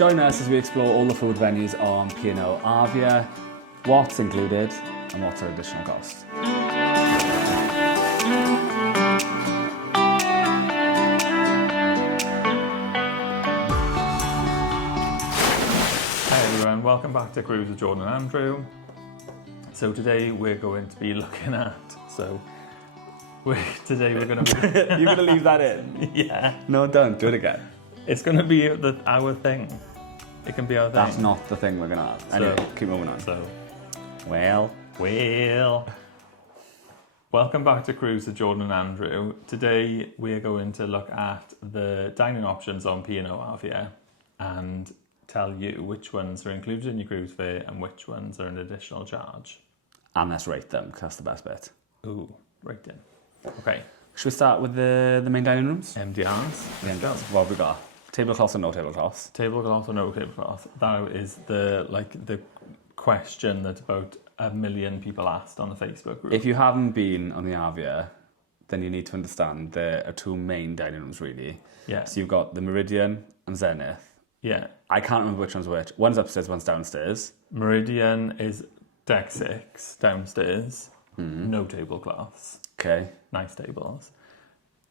Join us as we explore all the food venues on P&O Avia, what's included and what's our additional costs. Hi everyone, welcome back to Cruise with Jordan and Andrew. So today we're going to be looking at, today we're going to be... You're going to leave that in? Yeah. No, don't. Do it again. It's going to be our thing. It can be our thing. That's not the thing we're going to have. Anyway, keep moving on. Well. Welcome back to Cruise with Jordan and Andrew. Today we're going to look at the dining options on P&O Avia and tell you which ones are included in your cruise fare and which ones are an additional charge. And let's rate them, because that's the best bit. Ooh, rating. Okay. Should we start with the main dining rooms? MDRs. Let's go. What have we got? Tablecloths or no tablecloths? Tablecloth or no tablecloth? That is the question that about 1 million people asked on the Facebook group. If you haven't been on the Avia, then you need to understand there are two main dining rooms, really. Yeah. So you've got the Meridian and Zenith. Yeah. I can't remember which one's which. One's upstairs, one's downstairs. Meridian is deck 6 downstairs. No tablecloths. Okay. Nice tables.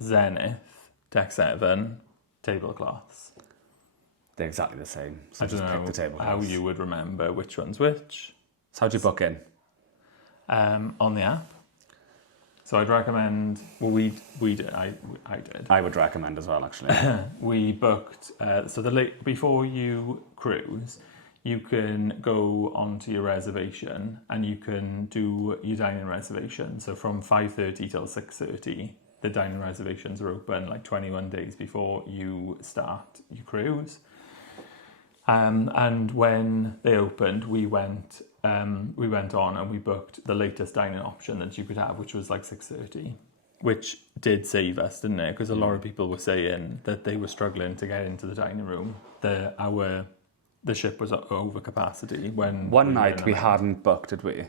Zenith, deck 7, tablecloths. They're exactly the same. So I just don't pick know the tablecloths. how you would remember which one's which. So how'd you book in? On the app. So I'd recommend. Well, we did. I did. I would recommend as well, actually. We booked. Before you cruise, you can go onto your reservation and you can do your dining reservation. So from 5:30 till 6:30, the dining reservations are open like 21 days before you start your cruise. And when they opened, we went on and we booked the latest dining option that you could have, which was like 6:30, which did save us, didn't it? Because a lot of people were saying that they were struggling to get into the dining room. The ship was over capacity when One night we hadn't booked, did we?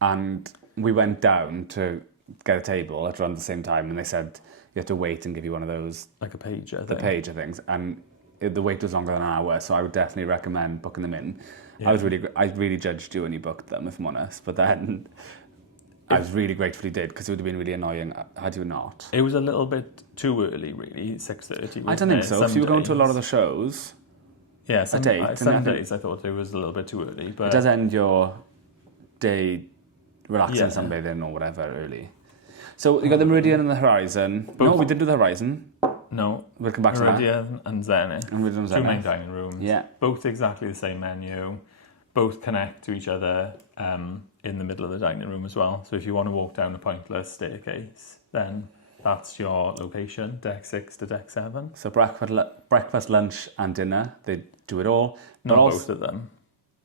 And we went down to get a table at around the same time, and they said you have to wait and give you one of those, like a pager. the pager things, and the wait was longer than an hour. So I would definitely recommend booking them in. Yeah. I really judged you when you booked them, if I'm honest. But then I was really grateful you did, because it would have been really annoying had you not. It was a little bit too early, really. 6:30. I don't think so. If you were going to a lot of the shows, yeah, some date, days I thought it was a little bit too early, but it does end your day relaxing Yeah. sunbathing or whatever early. So you got the Meridian and the Horizon. No, we did do the Horizon. no. We'll come back to that. Meridian and Zenith. And Meridian and Two main Zenith. dining rooms. Yeah. Both exactly the same menu. Both connect to each other in the middle of the dining room as well. So if you want to walk down a pointless staircase, then that's your location, deck 6 to deck 7. So breakfast, lunch, and dinner. They do it all. Not But both of them.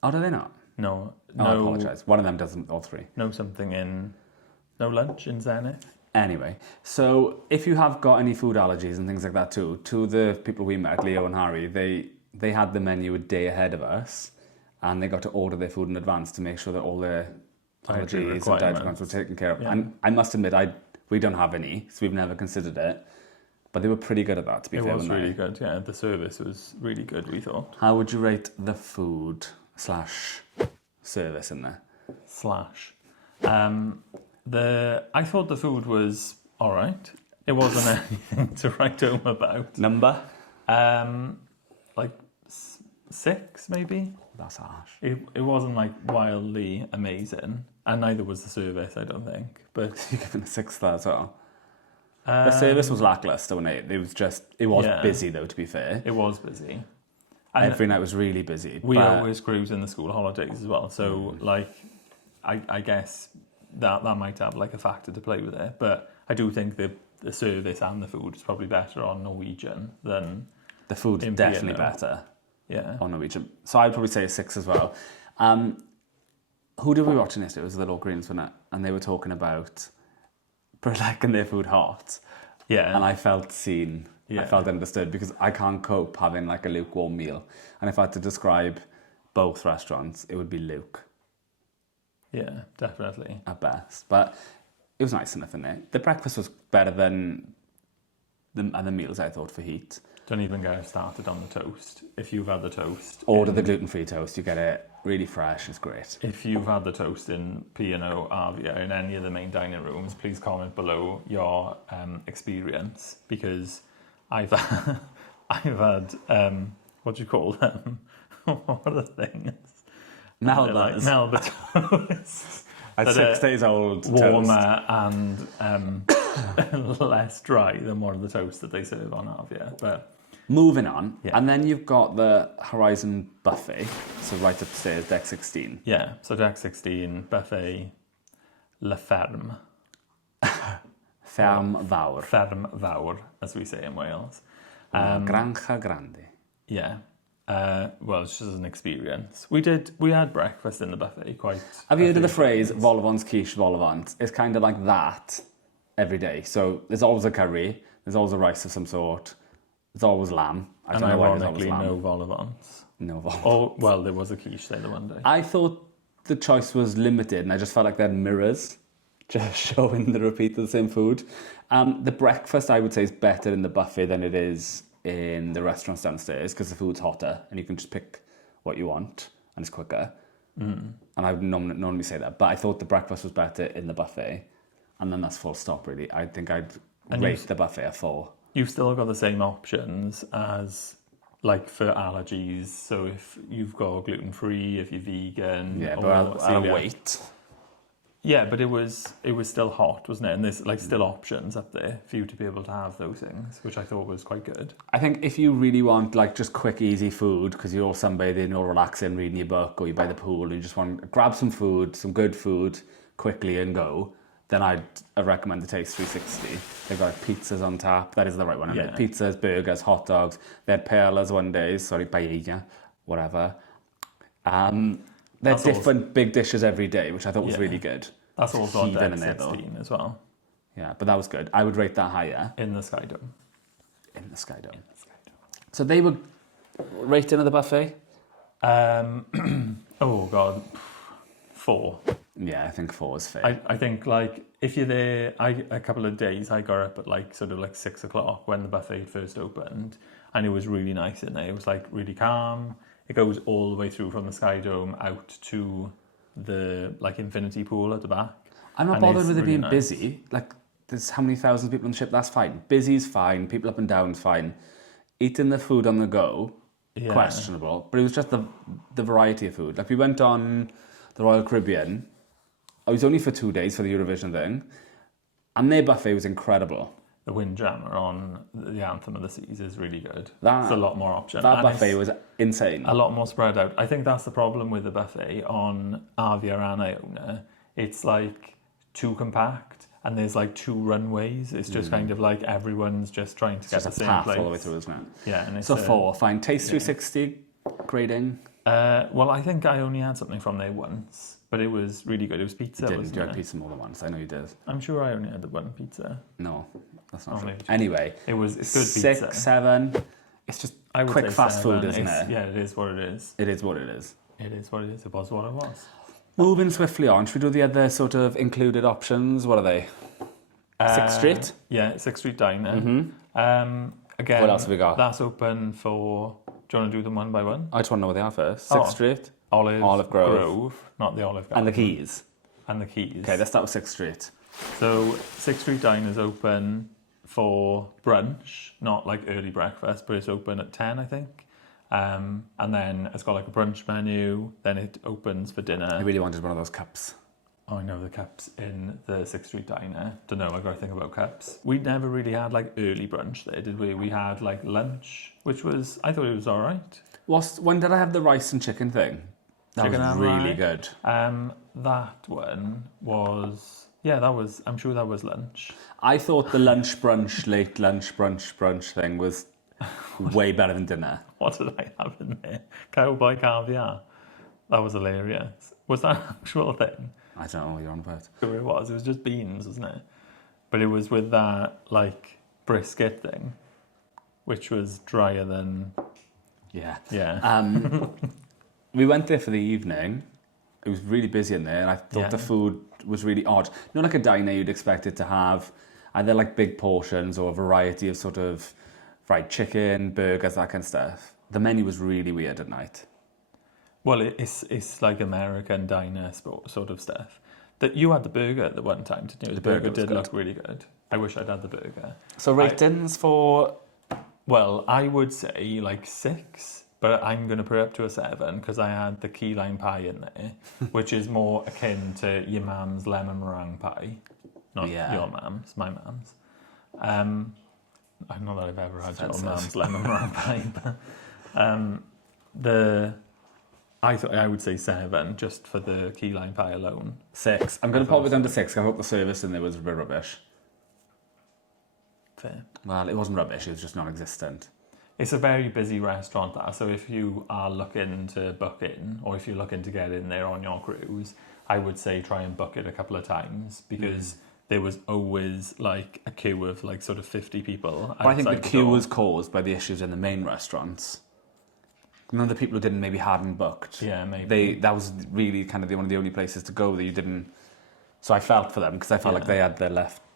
Oh, do they not? No. Oh, I apologise. One of them doesn't. All three. No lunch in Zenith. Anyway, so if you have got any food allergies and things like that too, to the people we met, Leo and Harry, they had the menu a day ahead of us, and they got to order their food in advance to make sure that all their Dietary allergies and dietary requirements were taken care of. Yeah. And I must admit, we don't have any, so we've never considered it. But they were pretty good at that, to be fair. It was weren't they? really good, yeah. The service was really good, we thought. How would you rate the food / service in there? I thought the food was all right. It wasn't anything to write home about. Number? Like 6 maybe. That's harsh. It wasn't like wildly amazing, and neither was the service, I don't think. But You're giving a 6 there as well. The service was lackluster, wasn't it? It was Yeah. busy though, to be fair. it was busy. And Every night was really busy. we but always cruise in the school holidays as well, so I guess that might have like a factor to play with it. But I do think the service and the food is probably better on Norwegian than the food's in definitely P&O. better Yeah. on Norwegian. So I'd probably say a 6 as well. Who did we watch yesterday? It was the Little Greens, wasn't it? And they were talking about liking their food hot. Yeah. And I felt seen. I Yeah. felt understood, because I can't cope having like a lukewarm meal. And if I had to describe both restaurants, it would be Luke Yeah, definitely. at best. But it was nice enough in there. The breakfast was better than the other meals, I thought, for heat. Don't even get started on the toast. If you've had the toast, Order the gluten-free toast. You get it really fresh. It's great. if you've had the toast in P&O, Avia, in any of the main dining rooms, please comment below your experience, because I've I've had what do you call them? What are the things? Melba's. Melba toast. At that 6 are days old, warmer toast. and less dry than one of the toasts that they serve on Avia. But Moving on, Yeah. and then you've got the Horizon buffet, so right upstairs, deck 16. yeah, so deck 16, buffet, La Ferme. Ferm Fawr. Ferm Fawr, as we say in Wales. Granja Grande. Yeah. Well, it's just an experience. We had breakfast in the buffet quite. Have you heard of the few phrase times. vol au vent quiche vol au vent? It's kind of like that every day. So there's always a curry, there's always a rice of some sort, there's always lamb. I And don't know why there's always ironically, lamb. no vol au vents. No vol. Oh, well, there was a quiche there the one day. I thought the choice was limited, and I just felt like they had mirrors just showing the repeat of the same food. The breakfast, I would say, is better in the buffet than it is in the restaurants downstairs, because the food's hotter and you can just pick what you want and it's quicker. And I would normally say that, but I thought the breakfast was better in the buffet, and then that's full stop, really. I think I'd And rate the buffet a 4. You've still got the same options as, like, for allergies. So if you've got gluten-free, if you're vegan, Yeah, or but I'll celiac. wait. Yeah, but it was still hot, wasn't it? And there's like still options up there for you to be able to have those things, which I thought was quite good. I think if you really want like just quick, easy food, because you're sunbathing, you're relaxing, reading your book, or you're by the pool, and you just want to grab some food, some good food, quickly and go, then I'd recommend the Taste 360. They've got pizzas on tap. That is the right one. Yeah. Pizzas, burgers, hot dogs. They had paellas one day. Sorry, paella, whatever. They're That's different big dishes every day, which I thought was Yeah. really good. That's also on Heaving deck in there, though. 16 as well, Yeah, but that was good. I would rate that higher in the Sky Dome. in the Sky Dome. So they were rating of the buffet? Oh God, 4. Yeah, I think 4 is fair. I think like if you're there, a couple of days I got up at like sort of like 6 o'clock when the buffet first opened, and it was really nice in there. It was like really calm. It goes all the way through from the Sky Dome out to the like infinity pool at the back. I'm not And bothered it's with it really being nice. busy. Like, there's how many thousands of people on the ship? That's fine. Busy's fine. People up and down's fine. Eating the food on the go, Yeah. questionable. But it was just the variety of food. Like, we went on the Royal Caribbean. I was only for 2 days for the Eurovision thing. And their buffet was incredible. The Windjammer on the Anthem of the Seas is really good. That- It's a lot more option. That And buffet it's was insane. a lot more spread out. I think that's the problem with the buffet on Avia and Iona. It's like too compact, and there's like 2 runways. It's just kind of like everyone's just trying to get It's the just a same path place. all the way through, isn't it? Yeah, and it's So 4, fine. Taste 360, grading. Well, I think I only had something from there once, but it was really good. It was pizza, Didn't wasn't you had it? pizza more than once? I know you did. I'm sure I only had the one pizza. No, that's not Oh, true. maybe. Anyway, It was good 6, pizza. 7. It's just I would quick, say fast 7. food, isn't It's- it? Yeah, it is what it is. It is what it is. It is what it is. It was what it was. Moving swiftly on, should we do the other sort of included options? What are they? 6th Street? Yeah, 6th Street Diner. Again, What else have we got? That's open for... Do you want to do them one by one? I just want to know where they are first. Oh. 6th Street Olive Grove. not the Olive and the Garden. Keys. And the Keys. Okay, let's start with 6th Street. So 6th Street Diner is open for brunch, not like early breakfast, but it's open at 10, I think. And then it's got like a brunch menu. Then it opens for dinner. I really wanted one of those cups. Oh, I know the cups in the 6th Street Diner. Don't know, I got to think about cups. We never really had like early brunch there, did we? We had like lunch, which was, I thought it was all right. When did I have the rice and chicken thing? That Chicken was and really rice. good. That one was, yeah, I'm sure that was lunch. I thought the lunch brunch, late lunch brunch thing was way better than dinner. What did I have in there? Cowboy caviar. That was hilarious. Was that an actual thing? I don't know what you're on about. Sure it was. It was just beans, wasn't it? But it was with that, like, brisket thing, which was drier than... Yeah. Yeah. We went there for the evening. It was really busy in there, and I thought Yeah. the food was really odd. Not like a diner you'd expect it to have either like big portions or a variety of sort of fried chicken, burgers, that kind of stuff. The menu was really weird at night. Well, it's like American diner sort of stuff. That you had the burger at the one time, didn't you? The burger was did good. look really good. I wish I'd had the burger. So ratings for... Well, I would say like 6, but I'm going to put it up to a 7 because I had the key lime pie in there, which is more akin to your mum's lemon meringue pie. Not your mum's, my mum's. I don't know that I've ever had your mum's lemon meringue pie, but I would say 7 just for the key lime pie alone. 6. I'm going to pop it down to 6 because I thought the service in there was a bit rubbish. Fair. Well, it wasn't rubbish, it was just non-existent. It's a very busy restaurant, that. So if you are looking to book in, or if you're looking to get in there on your cruise, I would say try and book it a couple of times because there was always like a queue of like sort of 50 people. But I think the queue door. was caused by the issues in the main restaurants. None of the people who maybe hadn't booked. Yeah, maybe. That was really kind of one of the only places to go that you didn't. So I felt for them because I felt like they had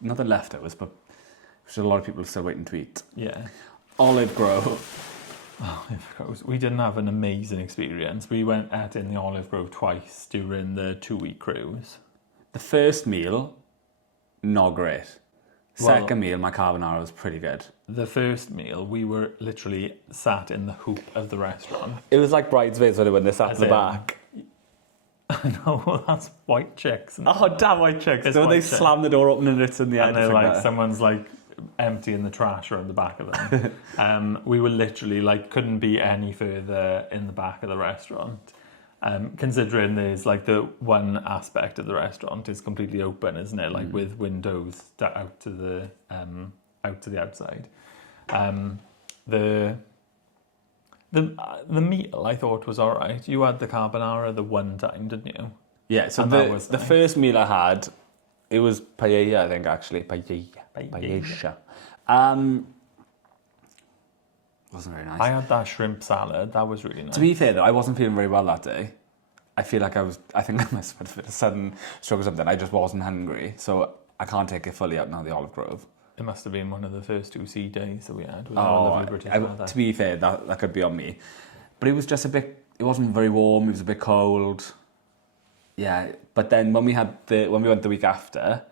not the leftovers, but there's a lot of people still waiting to eat. Yeah. Olive Grove. Olive Grove. We didn't have an amazing experience. We went out in the Olive Grove twice during the 2-week cruise. The first meal, not great. Second meal, my carbonara was pretty good. The first meal, we were literally sat in the hoop of the restaurant. It was like Bridesmaids when they sat at the back. I know, that's White Chicks. Oh, damn White Chicks. It's So White they Chicks. slam the door open and it's in the end. And they're like, someone's like emptying the trash around the back of them. We were literally like, couldn't be any further in the back of the restaurant. Considering there's like the one aspect of the restaurant is completely open, isn't it? Like with windows out to the outside. The meal I thought was all right. You had the carbonara the one time, didn't you? Yeah, so And that was the nice. first meal I had, it was paella, I think, actually. Paella. Wasn't very nice. I had that shrimp salad. That was really nice. To be fair, though, I wasn't feeling very well that day. I feel like I think I must have had a sudden stroke or something. I just wasn't hungry, so I can't take it fully out now, the Olive Grove. It must have been one of the first 2 sea days that we had with our lovely British weather. To be fair, that could be on me. But it was just it wasn't very warm, it was a bit cold. Yeah, but then when we went the week after,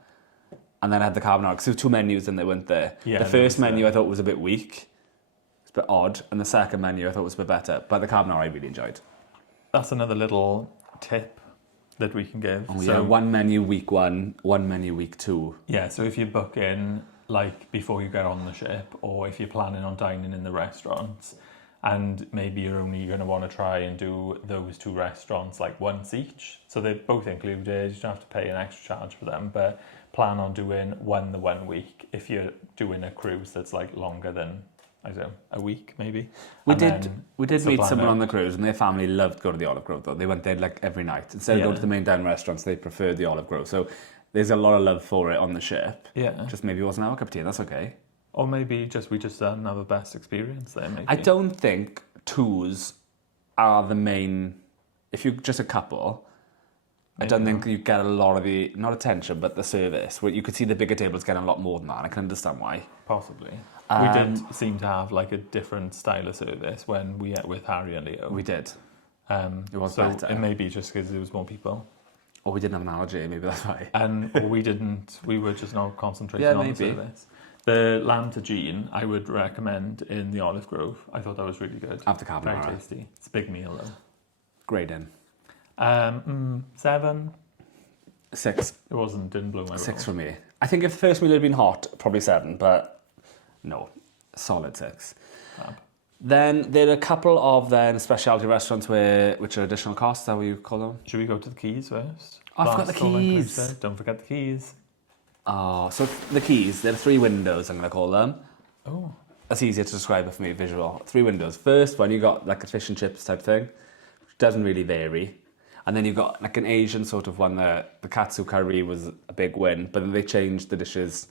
and then I had the carbonara, because there were 2 menus and they weren't there. Yeah, the first menu I thought was a bit weak, it's a bit odd, and the second menu I thought was a bit better. But the carbonara I really enjoyed. That's another little tip that we can give. Oh, yeah, 1 menu week 1, 1 menu week 2. Yeah, so if you book in like before you get on the ship, or if you're planning on dining in the restaurants, and maybe you're only going to want to try and do those 2 restaurants like once each, so they're both included, you don't have to pay an extra charge for them, but plan on doing one the 1 week if you're doing a cruise that's like longer than, I don't know, a week maybe. We did meet someone out. on the cruise, and their family loved going to the Olive Grove, though. They went there like every night. Instead of going to the main down restaurants, they preferred the Olive Grove. So there's a lot of love for it on the ship. Yeah. Just maybe it wasn't our cup of tea, and that's okay. Or maybe we just didn't have a best experience there, maybe. I don't think 2s are the main... If you're just a couple, I don't think you get a lot of the... Not attention, but the service. Where you could see the bigger tables getting a lot more than that, and I can understand why. Possibly. We did seem to have like a different style of service when we ate with Harry and Leo. We did. It was so better. it may be just because there was more people. Or we didn't have an allergy, maybe that's why. And we were just not concentrating on the maybe. service. The lamb tagine I would recommend in the Olive Grove. I thought that was really good. After carbonara. Very tasty. It's a big meal though. Great in. 7. 6. It didn't blow my 6 for me. I think if the first meal had been hot, probably 7, but no, solid 6. Fab. Then there are a couple of specialty restaurants which are additional costs, is that what you call them? Should we go to the Keys first? Oh, I forgot the Last all Keys. inclusive. Don't forget the Keys. Oh, so the Keys, there are 3 windows, I'm going to call them. Oh. That's easier to describe it for me, visual. 3 windows. First one, you got like a fish and chips type thing, which doesn't really vary. And then you've got like an Asian sort of one, the katsu curry was a big win, but then they changed the dishes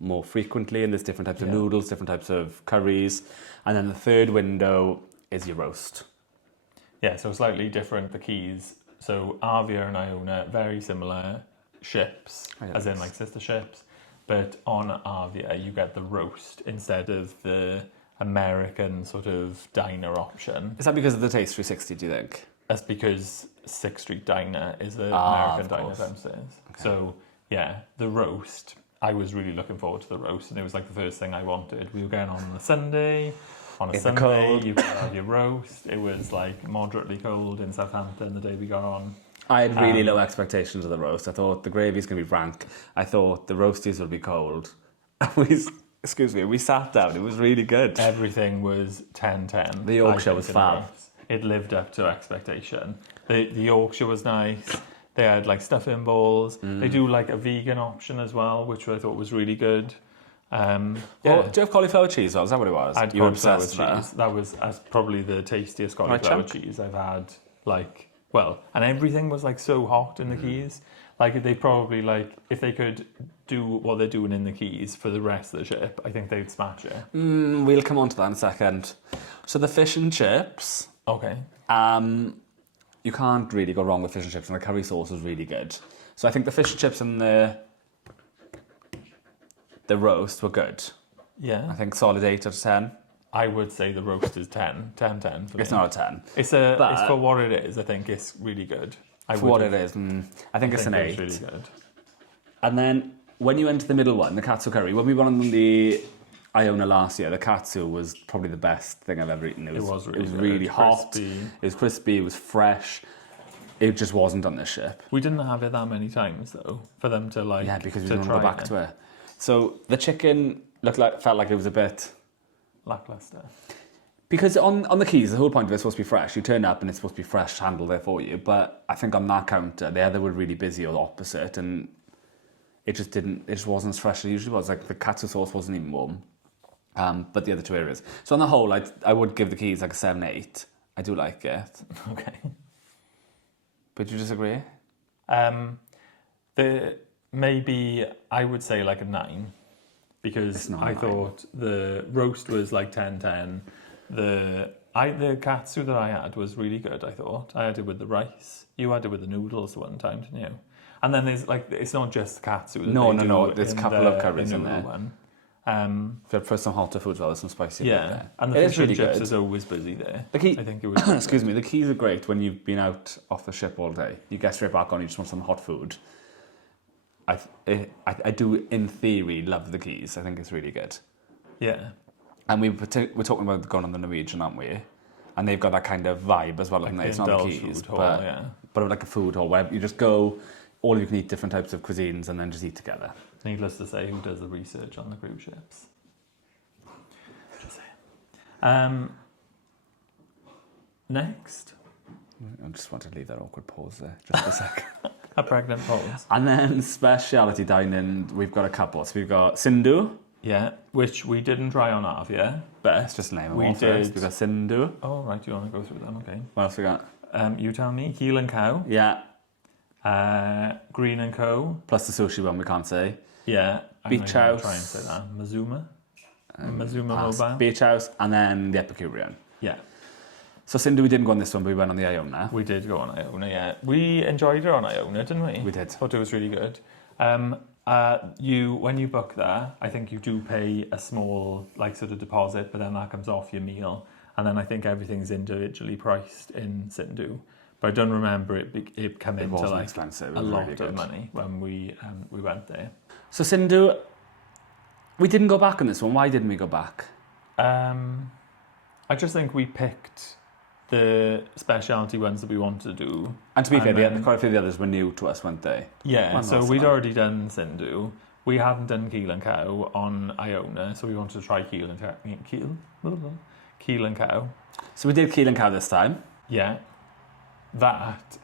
more frequently, and there's different types of noodles, different types of curries. And then the third window is your roast. Yeah, so slightly different, the Keys. So Avia and Iona, very similar ships, as in like sister ships. But on Avia, you get the roast instead of the American sort of diner option. Is that because of the Taste 360, do you think? That's because Sixth Street Diner is the Ah, American of diner course. downstairs. So, yeah, the roast, I was really looking forward to the roast, and it was like the first thing I wanted. We were going on a Sunday. On a In the Sunday, cold. you could have your roast. It was like moderately cold in Southampton the day we got on. I had really low expectations of the roast. I thought the gravy's going to be rank. I thought the roasties would be cold. We sat down. It was really good. Everything was 10-10. The Yorkshire I think, was in fab. the roast. It lived up to expectation. The Yorkshire was nice. They had like stuffing balls. They do like a vegan option as well, which I thought was really good. Oh, do you have cauliflower cheese? Is that what it was? I had You were cauliflower obsessed with cheese. That was probably the tastiest cauliflower chunk. cheese I've had. Like, well, and everything was like so hot in the Keys. Like they probably like if they could do what they're doing in the Keys for the rest of the ship, I think they'd smash it. We'll come on to that in a second. So the fish and chips. Okay. You can't really go wrong with fish and chips, and the curry sauce was really good. So I think the fish and chips and the roast were good. Yeah. I think solid 8 out of 10. I would say the roast is 10 for It's me. not a 10. It's for what it is. I think it's really good. For what it is, I think it's an 8. It's really good. And then when you enter the middle one, the katsu curry, when we went on the Iona last year, the katsu was probably the best thing I've ever eaten. It was really good. really hot. Crispy. It was crispy. It was fresh. It just wasn't on this ship. We didn't have it that many times though for them to like. Yeah, because we to didn't go try back to it. So the chicken felt like it was a bit. Lackluster. Because on the Keys, the whole point of it's supposed to be fresh. You turn up and it's supposed to be fresh, handled there for you. But I think on that counter, they either were really busy or the opposite, and it just wasn't as fresh as it usually was. Like the katsu sauce wasn't even warm, but the other two areas. So on the whole, I would give the Keys like a 7-8. I do like it. Okay. But you disagree? Maybe I would say like a 9 because It's not I 9. thought the roast was like 10-10. The katsu that I had was really good. I thought I had it with the rice. You had it with the noodles one time, didn't you? And then there's like it's not just the katsu. That No. they do There's a in couple of curries in noodle there. One. For some hotter food as well, there's some spicy. Yeah, food there. and the It is fish and really chips good. is always busy there. The key, I think it was. excuse me, the Keys are great when you've been out off the ship all day. You get straight back on, you just want some hot food. I do, in theory, love the Keys. I think it's really good. Yeah. And we're talking about going on the Norwegian, aren't we? And they've got that kind of vibe as well, Like isn't the it? It's not the indulge Keys, food hall, yeah. but like a food hall where you just go, all you can eat different types of cuisines and then just eat together. Needless to say, who does the research on the cruise ships? Just saying. Next, I just want to leave that awkward pause there, just for a sec. a pregnant pause. And then speciality dining, we've got a couple. So we've got Sindhu. Yeah, which we didn't try on half, yeah? But Let's just name them we all first. did. We've got Sindhu. Oh, right, you want to go through them? Okay. What else we got? You tell me. Heel and Cow, Yeah, Green and Co. plus the sushi one we can't say. Yeah. Beach I'm gonna House. Try and say that. Mazuma Pass. Mobile. Beach House, and then the Epicurean. Yeah, So Sindhu, we didn't go on this one, but we went on the Iona. we did go on Iona, yeah. We enjoyed it on Iona, didn't we? We did. Thought it was really good. When you book there, I think you do pay a small like sort of deposit, but then that comes off your meal, and then I think everything's individually priced in Sindhu. But I don't remember it come into wasn't like expensive. It a was lot really of good. money when we went there. So Sindhu, we didn't go back on this one. Why didn't we go back? I just think we picked the specialty ones that we wanted to do. And to be fair, then- quite a few of the others were new to us, weren't they? Yeah, One so last we'd one. already done Sindhu. We hadn't done Keel and Cow on Iona, so we wanted to try Keel and Cow. So we did Keel and Cow this time. Yeah. That,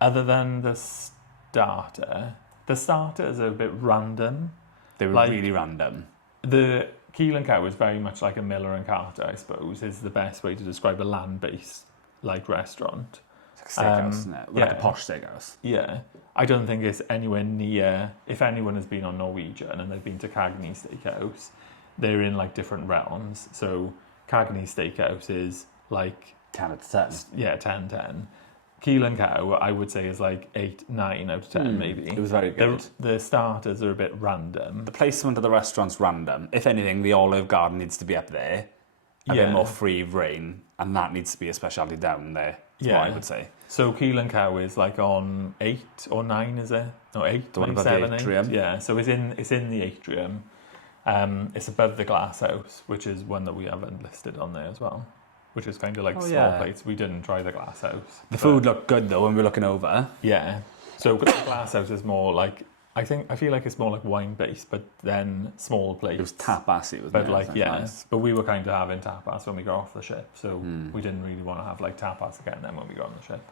other than the starter is a bit random. They were Like- really random. The Keel and Cow is very much like a Miller and Carter, I suppose, is the best way to describe a land-based like restaurant. It's like a steakhouse, isn't it? Like a yeah. posh steakhouse. Yeah. I don't think it's anywhere near, if anyone has been on Norwegian and they've been to Cagney Steakhouse, they're in like different realms. So Cagney Steakhouse is like 10 out of 10. yeah, 10-10. Keel and Cow, I would say, is like 8, 9 out of 10, maybe. It was very good. The starters are a bit random. The placement of the restaurant's random. If anything, the Olive Garden needs to be up there. A bit more free reign, and that needs to be a specialty down there. That's what I would say. So Keel and Cow is like on 8 or 9, is it? No, 8. The one above the atrium. 8. Yeah, so it's in the atrium. It's above the glass house, which is one that we haven't listed on there as well. Which is kind of like small plates. We didn't try the glass house. The food looked good though when we were looking over. Yeah. So the glass house is more like, I feel like it's more like wine based, but then small plates. It was tapasy, wasn't But it? like, yeah. Nice. But we were kind of having tapas when we got off the ship, so we didn't really want to have like tapas again then when we got on the ship.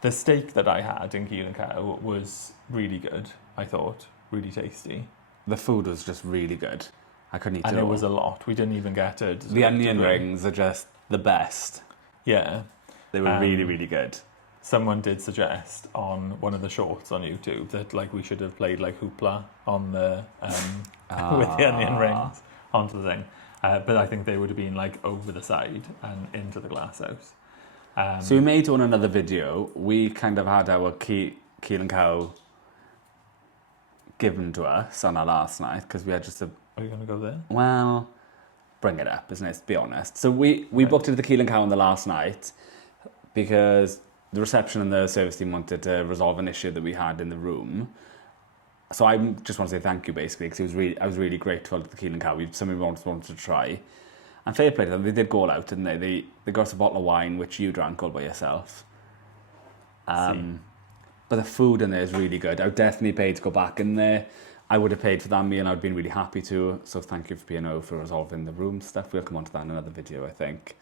The steak that I had in Keel and Cow was really good, I thought. Really tasty. The food was just really good. I couldn't eat it all. And it was a lot. We didn't even get it. The onion rings are just the best. Yeah. They were really, really good. Someone did suggest on one of the shorts on YouTube that like we should have played like Hoopla on the with the onion rings onto the thing. But I think they would have been like over the side and into the glass house. So we made on another video. We kind of had our Keel and Cow given to us on our last night because we had just a... Are you going to go there? Well, bring it up, isn't it? To be honest. So we booked it at the Keel and Cow on the last night because the reception and the service team wanted to resolve an issue that we had in the room. So I just want to say thank you, basically, because I was really grateful to the Keel and Cow. Something we wanted to try. And fair play to them, they did go all out, didn't they? They got us a bottle of wine, which you drank all by yourself. But the food in there is really good. I would definitely pay to go back in there. I would have paid for that meal and I'd been really happy to. So thank you for P&O for resolving the room stuff. We'll come on to that in another video, I think.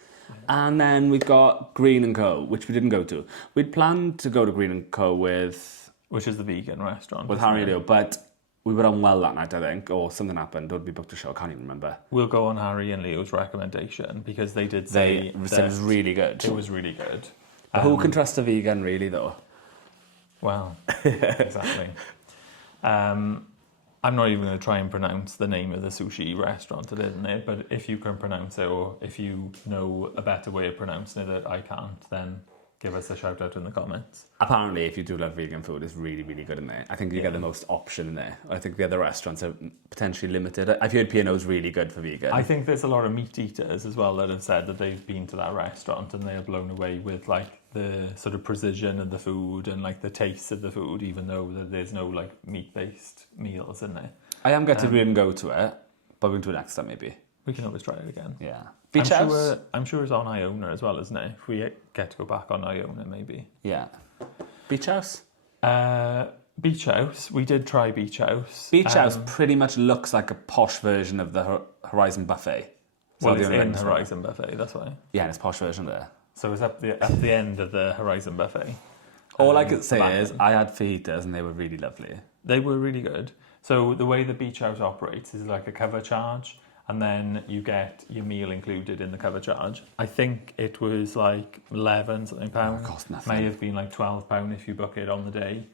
And then we've got Green & Co, which we didn't go to. We'd planned to go to Green & Co with... Which is the vegan restaurant. With Harry and Leo, but we were unwell that night, I think, or something happened. Or we booked a show, I can't even remember. We'll go on Harry and Leo's recommendation because they did say They said it was really good. It was really good. But who can trust a vegan, really, though? Well, exactly. I'm not even going to try and pronounce the name of the sushi restaurant that isn't it, but if you can pronounce it or if you know a better way of pronouncing it that I can't, then give us a shout out in the comments. Apparently, if you do love vegan food, it's really, really good in there. I think you get the most option in there. I think the other restaurants are potentially limited. I've heard P&O's really good for vegan. I think there's a lot of meat eaters as well that have said that they've been to that restaurant and they are blown away with like the sort of precision of the food and like the taste of the food, even though there's no like meat-based meals in there. I am getting to go to it, but we'll do it next time maybe. We can always try it again. Yeah. Beach House? I'm sure it's on Iona as well, isn't it? If we get to go back on Iona, maybe. Yeah. Beach House? Beach House. We did try Beach House. Beach House pretty much looks like a posh version of the Horizon Buffet. Well, it's in Horizon Buffet, that's why. Yeah, it's a posh version there. So it's at the end of the Horizon Buffet. All I could say is I had fajitas and they were really lovely. They were really good. So the way the Beach House operates is like a cover charge, and then you get your meal included in the cover charge. I think it was like £11 something. It cost nothing. May have been like £12 if you book it on the day.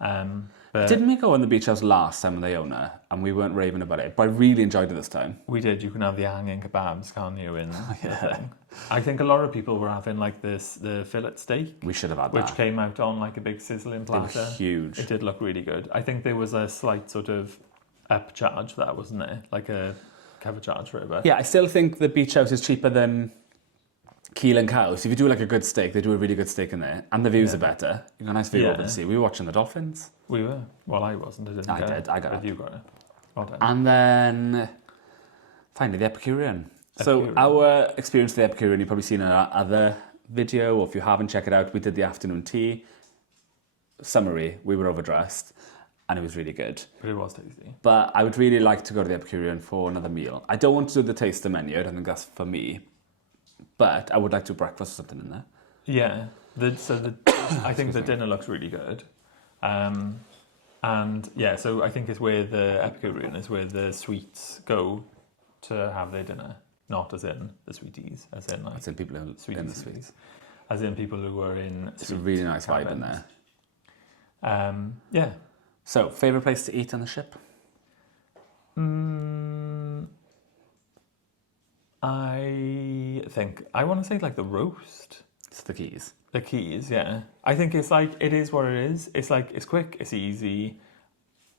But didn't we go on the Beach House last time with Iona and we weren't raving about it, but I really enjoyed it this time. We did. You can have the hanging kebabs, can't you? In the thing. I think a lot of people were having like the fillet steak. We should have had which that. came out on like a big sizzling platter. They were huge. It did look really good. I think there was a slight sort of upcharge for that, wasn't there? Like a cover charge for it. But yeah, I still think the Beach House is cheaper than Keel and Cow. So if you do like a good steak, they do a really good steak in there, and the views are better. You got a nice view over the sea. We were watching the dolphins. We were. Well, I wasn't. I got but it. you got it. Well done. And then finally the Epicurean. So our experience of the Epicurean, you've probably seen in our other video, or if you haven't, check it out. We did the afternoon tea. Summary, we were overdressed, and it was really good. But it was tasty. But I would really like to go to the Epicurean for another meal. I don't want to do the taster menu. I don't think that's for me. But I would like to do breakfast or something in there. Yeah. I think the dinner looks really good. And yeah, so I think it's where the Epicurean is where the sweets go to have their dinner. Not as in the sweeties, as in like... As in people who are in the sweets. As in people who are in... It's a really nice vibe in there. Yeah. So, favourite place to eat on the ship? I want to say like the roast. It's the keys. The keys, yeah. I think it's like, it is what it is. It's like, it's quick, it's easy.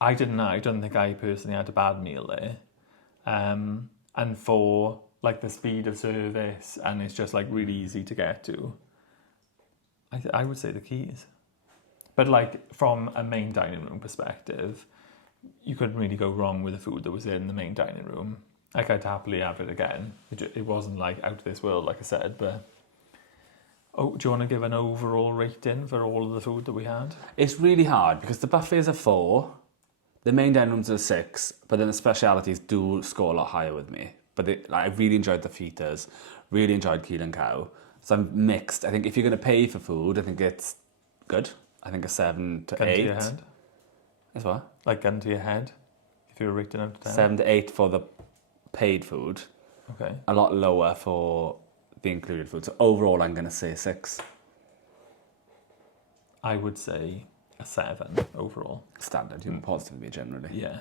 I don't think I personally had a bad meal there. And for like the speed of service, and it's just like really easy to get to, I would say the keys. But like from a main dining room perspective, you couldn't really go wrong with the food that was in the main dining room. Like, I'd happily have it again. It wasn't like out of this world, like I said, but... Oh, do you want to give an overall rating for all of the food that we had? It's really hard because the buffets are 4, the main dining rooms are 6, but then the specialities do score a lot higher with me. But I really enjoyed the fajitas, really enjoyed Keel and Cow. So I'm mixed. I think if you're going to pay for food, I think it's good. I think a 7 to 8. Gun to your head? Is what? Like gun to your head? If you were rating out of 10? 7 to 8 for the paid food. Okay. A lot lower for the included food. So overall, I'm going to say 6. I would say a 7 overall. Standard, positively, generally. Yeah.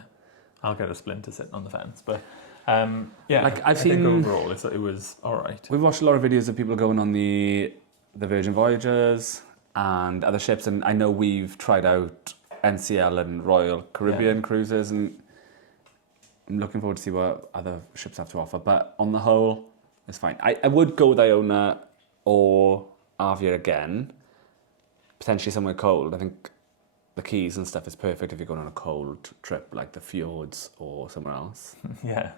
I'll get a Splinter sitting on the fence. But yeah, like I think overall it was all right. We've watched a lot of videos of people going on the Virgin Voyages and other ships, and I know we've tried out NCL and Royal Caribbean cruises, and I'm looking forward to see what other ships have to offer. But on the whole, it's fine. I would go with Iona or Avia again, potentially somewhere cold. I think the Keys and stuff is perfect if you're going on a cold trip, like the fjords or somewhere else. Yeah.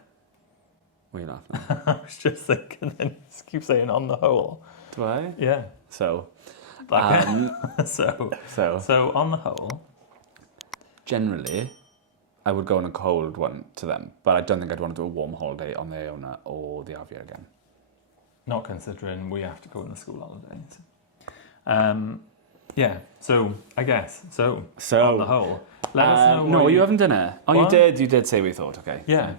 What are you laughing at? I was just thinking, and you just keep saying on the whole. Do I? Yeah. So, so on the whole, generally, I would go on a cold one to them, but I don't think I'd want to do a warm holiday on the Iona or the Avia again. not considering we have to go on the school holidays. Yeah, so I guess, so on the whole, let us know. No, you haven't done it. Oh, What? You did say we thought, okay. Yeah.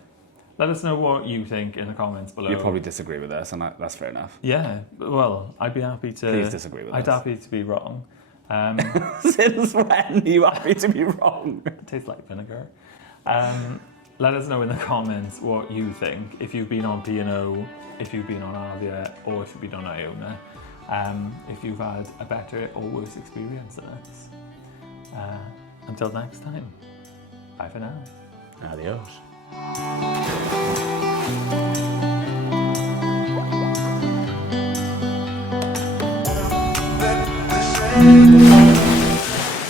Let us know what you think in the comments below. You probably disagree with us, and that's fair enough. Yeah, well, I'd be happy to... Please disagree with I'd us. happy to be wrong. Since when are you happy to be wrong? It tastes like vinegar. Let us know in the comments what you think. If you've been on P&O, if you've been on Avia, or if you've been on Iona. If you've had a better or worse experience than us. Until next time, bye for now. Adios.